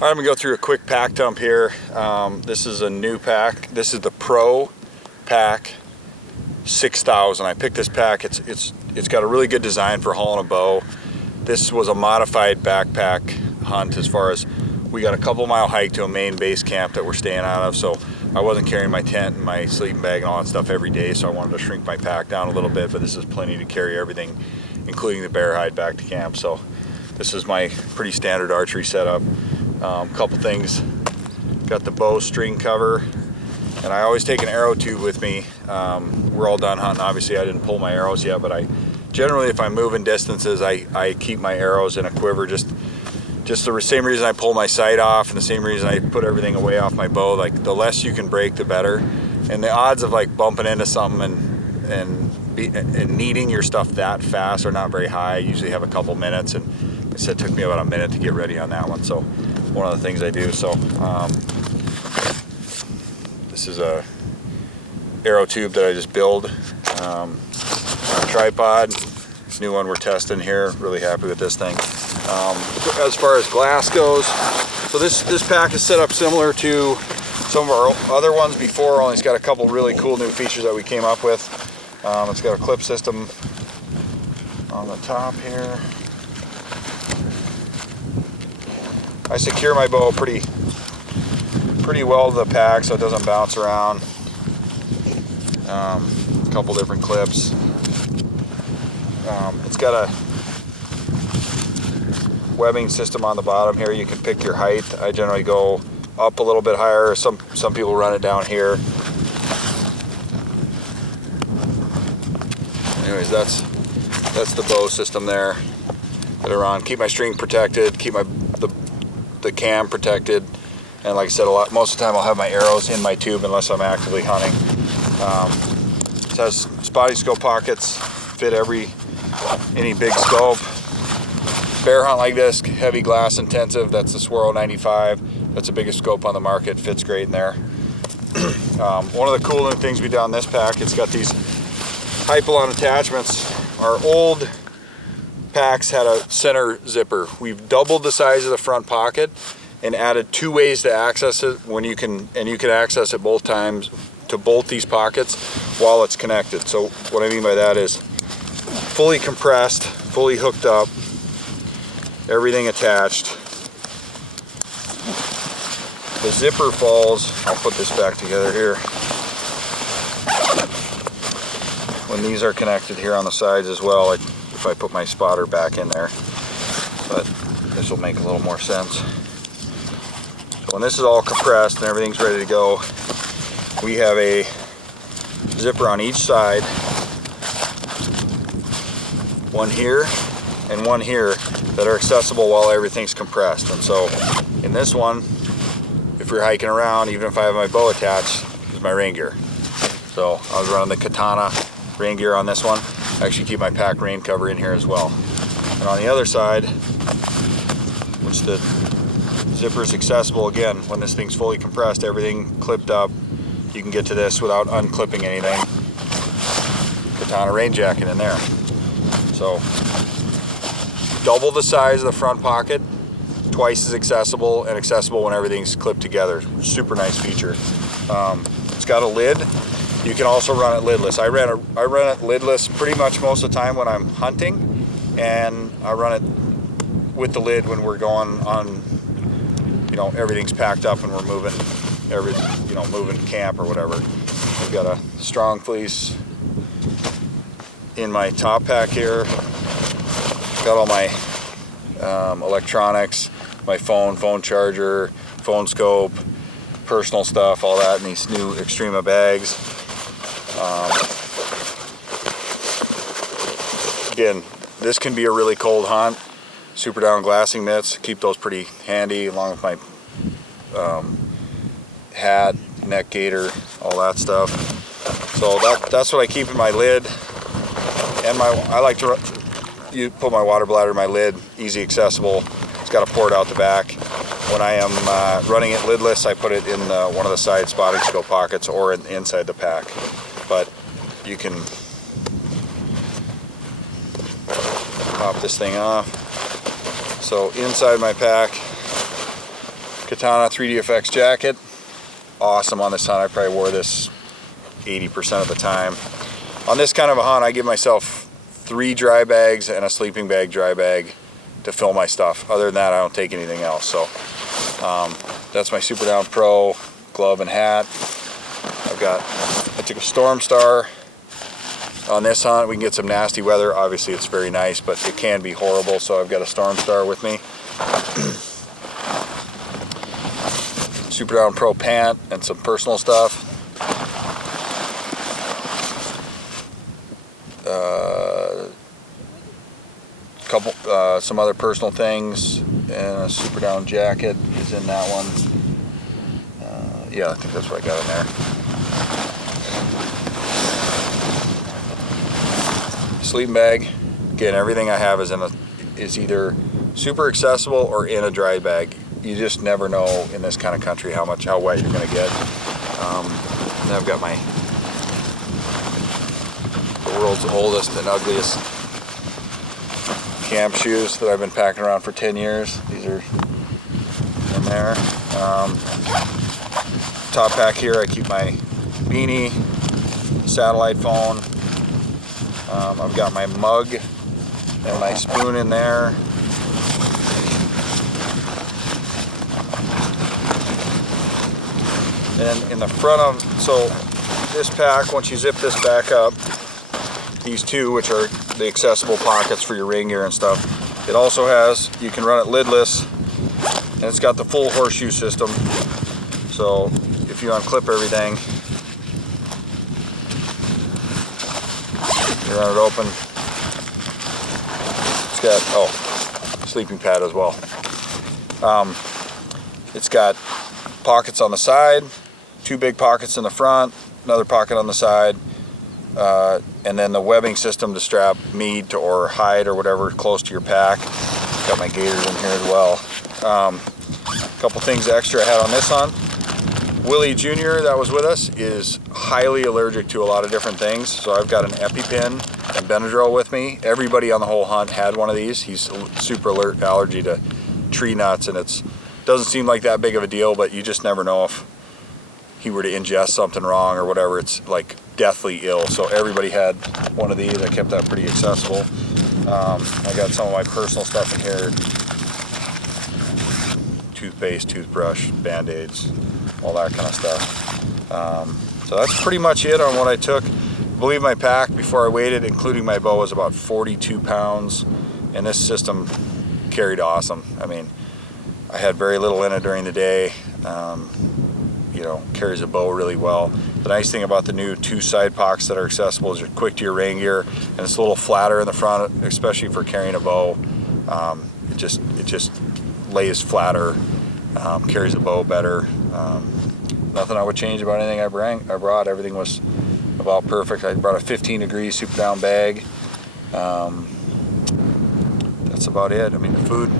All right, I'm gonna go through a quick pack dump here. This is a new pack. This is the Pro Pack 6000. I picked this pack. It's got a really good design for hauling a bow. This was a modified backpack hunt as far as we got a couple-mile hike to a main base camp that we're staying out of, so I wasn't carrying my tent and my sleeping bag and all that stuff every day, so I wanted to shrink my pack down a little bit, but this is plenty to carry everything, including the bear hide, back to camp. So this is my pretty standard archery setup. Couple things, got the bow string cover, and I always take an arrow tube with me. We're all done hunting, obviously I didn't pull my arrows yet, but I generally, if I'm moving distances, I keep my arrows in a quiver, just the same reason I pull my sight off and the same reason I put everything away off my bow. Like, the less you can break, the better, and the odds of like bumping into something and needing your stuff that fast are not very high. I usually have a couple minutes, and it said it took me about a minute to get ready on that one, so one of the things I do. So this is a arrow tube that I just build on a tripod. New one we're testing here. Really happy with this thing. As far as glass goes, so this pack is set up similar to some of our other ones before, only it's got a couple really cool new features that we came up with. It's got a clip system on the top here. I secure my bow pretty well to the pack so it doesn't bounce around. A couple different clips. It's got a webbing system on the bottom here. You can pick your height. I generally go up a little bit higher. Some people run it down here. Anyways, that's the bow system there that I run. Keep my string protected, keep the cam protected, and like I said, most of the time I'll have my arrows in my tube unless I'm actively hunting. It has spotting scope pockets, fit any big scope. Bear hunt like this, heavy glass intensive, that's the Swirl 95. That's the biggest scope on the market, fits great in there. One of the cool new things we did on this pack, it's got these Pylon Attachments. Our old packs had a center zipper. We've doubled the size of the front pocket and added 2 ways to access it you can access it both times to both these pockets while it's connected. So what I mean by that is fully compressed, fully hooked up, everything attached. The zipper falls, I'll put this back together here. When these are connected here on the sides as well, if I put my spotter back in there, but this will make a little more sense. So when this is all compressed and everything's ready to go, we have a zipper on each side, one here and one here, that are accessible while everything's compressed. And so in this one, if you're hiking around, even if I have my bow attached, is my rain gear. So I was running the Katana rain gear on this one. I actually keep my pack rain cover in here as well. And on the other side, which the zipper is accessible, again, when this thing's fully compressed, everything clipped up, you can get to this without unclipping anything. Katana rain jacket in there. So double the size of the front pocket, twice as accessible, and accessible when everything's clipped together. Super nice feature. It's got a lid. You can also run it lidless. I run it lidless pretty much most of the time when I'm hunting, and I run it with the lid when we're going on, everything's packed up and we're moving moving camp or whatever. I've got a strong fleece in my top pack here. Got all my electronics, my phone charger, phone scope, personal stuff, all that in these new Extrema bags. Again, this can be a really cold hunt. Super down glassing mitts, keep those pretty handy, along with my hat, neck gaiter, all that stuff. So that's what I keep in my lid. And I like to put my water bladder in my lid, easy accessible. It's got a port out the back. When I am running it lidless, I put it in one of the side spotting scope pockets or inside the pack. But you can pop this thing off. So inside my pack, Katana 3DFX jacket. Awesome on this hunt. I probably wore this 80% of the time. On this kind of a hunt, I give myself 3 dry bags and a sleeping bag dry bag to fill my stuff. Other than that, I don't take anything else. So that's my Super Down Pro glove and hat. I took a Storm Star on this hunt. We can get some nasty weather. Obviously it's very nice, but it can be horrible, so I've got a Storm Star with me. Super Down Pro pant and some personal stuff. Some other personal things, and a Super Down jacket is in that one. Yeah, I think that's what I got in there. Sleeping bag. Again, everything I have is either super accessible or in a dry bag. You just never know in this kind of country how wet you're going to get. And I've got the world's oldest and ugliest camp shoes that I've been packing around for 10 years. These are in there. Top pack here, I keep my beanie, satellite phone. I've got my mug and my spoon in there. And in the front of, so this pack, once you zip this back up, these two, which are the accessible pockets for your rain gear and stuff, it also has, you can run it lidless, and it's got the full horseshoe system. So if you unclip everything, you run it open. It's got, sleeping pad as well. It's got pockets on the side, 2 big pockets in the front, another pocket on the side, and then the webbing system to strap meat or hide or whatever close to your pack. Got my gaiters in here as well. A couple things extra I had on this hunt. Willie Jr. that was with us is highly allergic to a lot of different things, so I've got an EpiPen and Benadryl with me. Everybody on the whole hunt had one of these. He's super allergy to tree nuts, and it doesn't seem like that big of a deal, but you just never know if he were to ingest something wrong or whatever. It's like deathly ill, so everybody had one of these. I kept that pretty accessible. I got some of my personal stuff in here: toothpaste, toothbrush, band-aids, all that kind of stuff. So that's pretty much it on what I took. I believe my pack before I weighed it, including my bow, was about 42 pounds, and this system carried awesome. I mean, I had very little in it during the day. You know, carries a bow really well. The nice thing about the new 2 side pockets that are accessible is you're quick to your rain gear, and it's a little flatter in the front, especially for carrying a bow. It just lays flatter, carries the bow better. Nothing I would change about anything I brought. Everything was about perfect. I brought a 15-degree Super Down bag. That's about it. I mean, the food,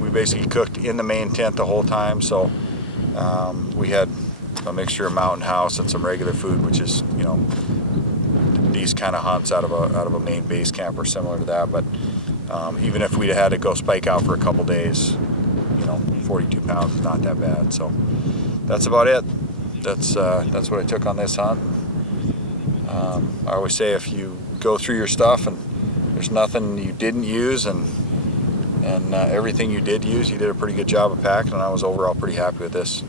we basically cooked in the main tent the whole time, so we had a mixture of mountain house and some regular food, which is, you know, these kind of hunts out of a main base camp are similar to that. But even if we'd had to go spike out for a couple days, you know, 42 pounds is not that bad. So that's about it. That's what I took on this hunt. I always say, if you go through your stuff and there's nothing you didn't use, and everything you did use, you did a pretty good job of packing, and I was overall pretty happy with this.